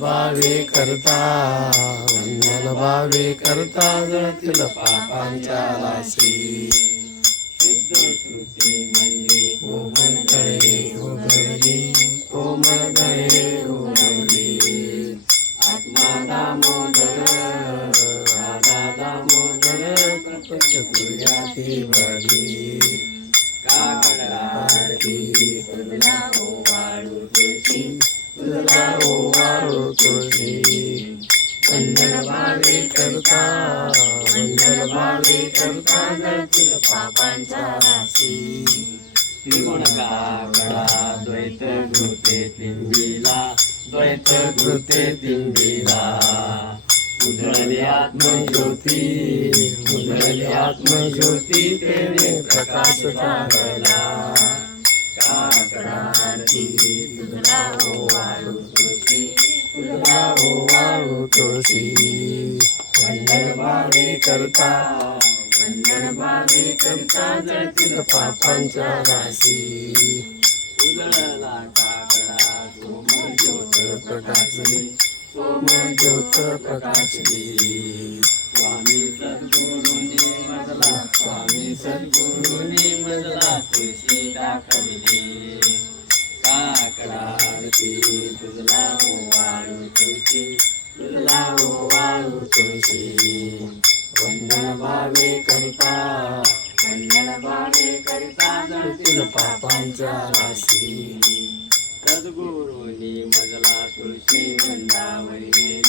भावे करता वंदन भावे करता जळतील पापांच्या म्हणजे कोमल तळे उघडली कोमल तळे उघडली. आत्मा दामोदर राधा दामोदर प्रपंच भरली. तुला ओवाळू तुझला ओवाळू तुळशी वंदन भावे करता वंदन भावे करता जळतील पापांच्या राशी त्रिगुण काकडा द्वैत घृते तिंबीला द्वैत तिंबीला उजळली आत्मज्योती उजळली आत्मज्योती तेने प्रकाश झाला काकडारती तुझला ओवाळू तुळशी वंदन भावे करता वंदन भावे करता जळतील पापांच्या राशी उजळला काकडा कोमल ज्योत प्रकाशली सोम ज्योत प्रकाशली स्वामी सद्गुरुने मजला स्वामी सद्गुरुने मजला तुळशी दाखवली आरती तुझला ओवाळू तुळशी तुझला ओवाळू तुळशी वंदन भावे करता वंदन भावे करता जळतील पापांच्या राशी. सद्गुरुनी मजला तुळशी वृंदावरी